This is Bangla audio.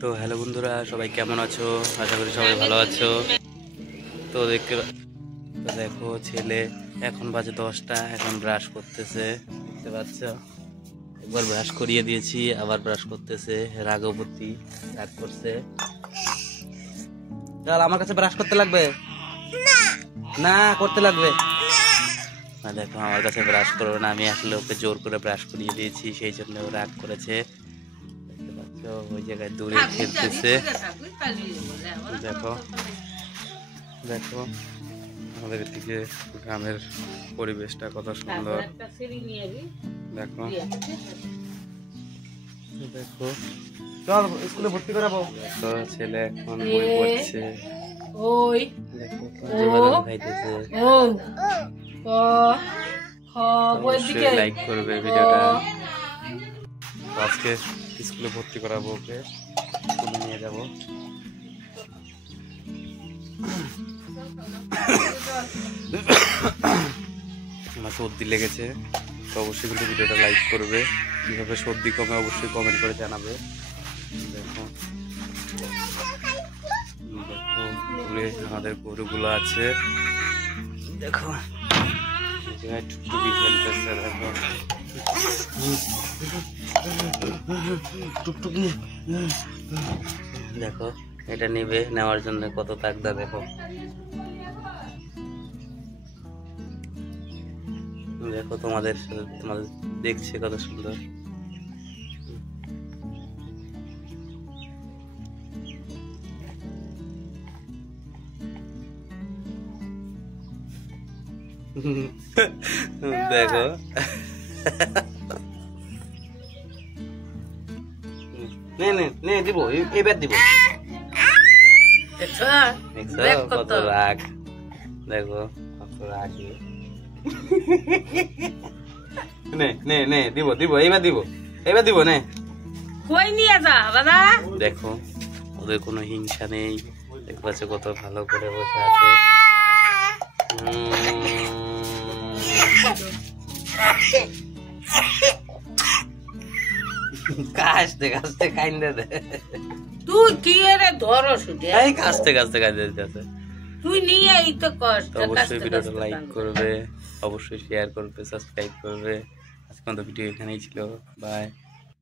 তো হ্যালো বন্ধুরা, সবাই কেমন আছো? আশা করি সবাই ভালো আছো। তো দেখো ছেলে এখন বাজে 10টা, এখন ব্রাশ করতেছে, দেখতে পাচ্ছ? একবার ব্রাশ করিয়ে দিয়েছি, আবার ব্রাশ করতেছে, রাগবতী রাগ করছে। চল আমার কাছে ব্রাশ করতে লাগবে না, করতে লাগবে না। দেখো আমার কাছে ব্রাশ করবে না, আমি আসলে ওকে জোর করে ব্রাশ করিয়ে দিয়েছি, সেই জন্য ও রাগ করেছে। দেখতে পাচ্ছ ওই জায়গায় দূরে খেলতেছে। দেখো দেখো আমাদের এদিকে গ্রামের পরিবেশটা কত সুন্দর। দেখো দেখো চল স্কুলে ভর্তি করাবো। দেখো ছেলে এখন বই পড়ছে। ওই দেখো বাদাম খাইতেছে। অবশ্যই লাইক করবে ভিডিওটা। আজকে স্কুলে ভর্তি করাবো, ওকে স্কুলে নিয়ে যাবো। আমার সর্দি লেগেছে, তো অবশ্যই কিন্তু ভিডিওটা লাইক করবে। কীভাবে সর্দি কমে অবশ্যই কমেন্ট করে জানাবে। দেখো দেখো দূরে আমাদের গরুগুলো আছে। দেখো টুকটুকি খেলতেছে। দেখো টুকটুকি, দেখো এটা নেবে, নেওয়ার জন্য কত তাগদা। দেখো দেখো তোমাদের দেখছে কত সুন্দর। দেখো নে নে নে দিব, এবার দিব। কত রাগ, দেখো কত রাগ। নে নে নে দিব দিব, এবার দিব, এবার দিব। নে কই নিয়ে যা দাদা। দেখো ওদের কোনো হিংসা নেই, দেখতে পাচ্ছ কত ভালো করে বসে আছে। কাশতে কাশতে কাইন্দে দে। তুই কি রে ধরস উঠে? এই কাশতে কাশতে কাইন্দে দিতেছে। তুই নিয়ে এই তো কষ্ট। অবশ্যই ভিডিওটা লাইক করবে, অবশ্যই শেয়ার করবে, সাবস্ক্রাইব করবে। আজকে আমাদের ভিডিও এখানেই ছিল। বাই।